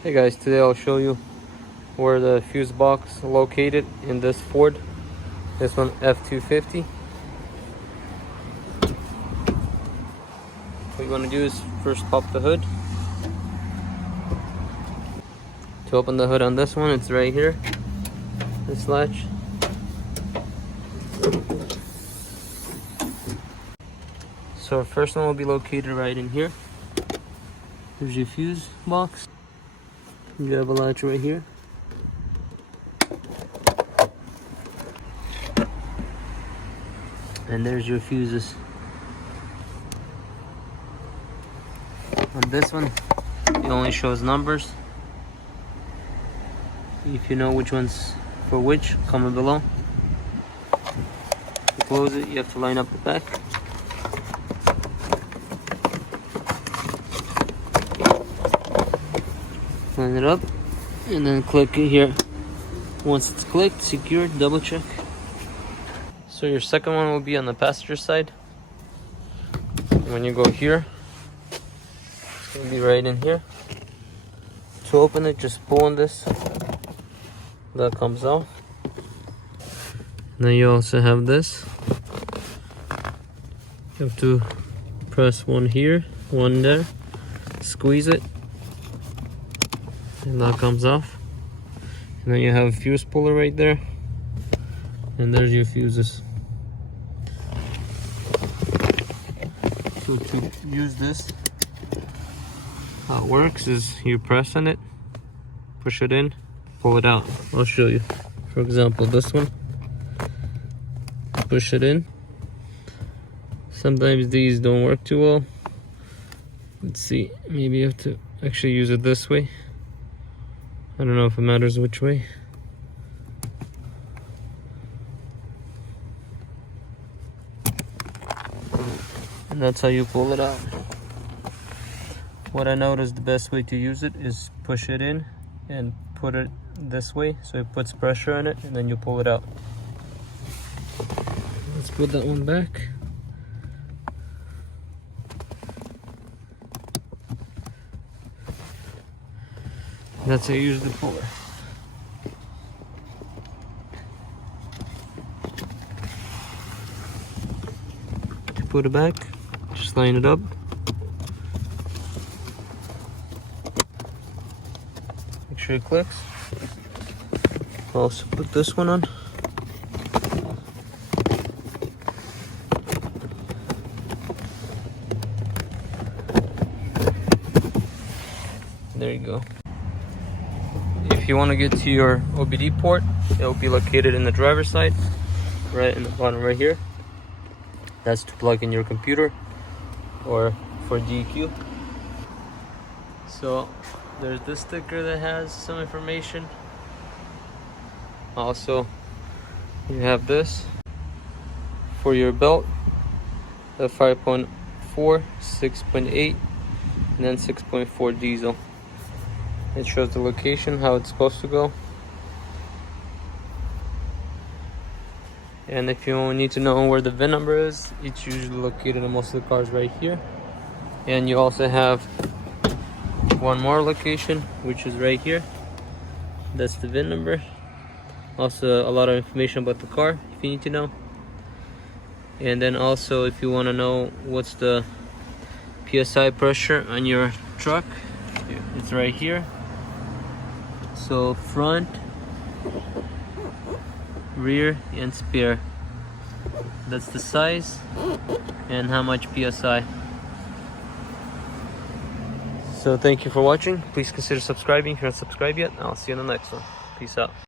Hey guys, today I'll show you where the fuse box located in this Ford. This one F250. What you want to do is first pop the hood. To open the hood on this one, it's right here, this latch. So our first one will be located right in here. Here's your fuse box. You have a latch right here. And there's your fuses. On this one, it only shows numbers. If you know which one's for which, comment below. To close it, you have to line up the back. Line it up, and then click it here. Once it's clicked, secured, double check. So your second one will be on the passenger side. And when you go here, it's gonna be right in here. To open it, just pull on this. That comes out. Then you also have this. You have to press one here, one there, squeeze it, and that comes off. And then you have a fuse puller right there, and there's your fuses. So to use this, how it works is you press on it, push it in, pull it out. I'll show you. For example, this one, push it in. Sometimes these don't work too well. Let's see, maybe you have to actually use it this way. I don't know if it matters which way. And that's how you pull it out. What I noticed the best way to use it is push it in and put it this way so it puts pressure on it, and then you pull it out. Let's put that one back. That's how you use the puller. To put it back, just line it up. Make sure it clicks. Also put this one on. There you go. If you want to get to your OBD port, it will be located in the driver's side, right in the bottom right here. That's to plug in your computer or for DEQ. So there's this sticker that has some information. Also, you have this for your belt, the 5.4, 6.8, and then 6.4 diesel. It shows the location, how it's supposed to go. And if you need to know where the VIN number is, it's usually located on most of the cars right here. And you also have one more location, which is right here. That's the VIN number. Also a lot of information about the car if you need to know. And then also if you want to know what's the PSI pressure on your truck, it's right here. So front, rear, and spare. That's the size and how much PSI. So thank you for watching. Please consider subscribing if you're not subscribed yet. I'll see you in the next one. Peace out.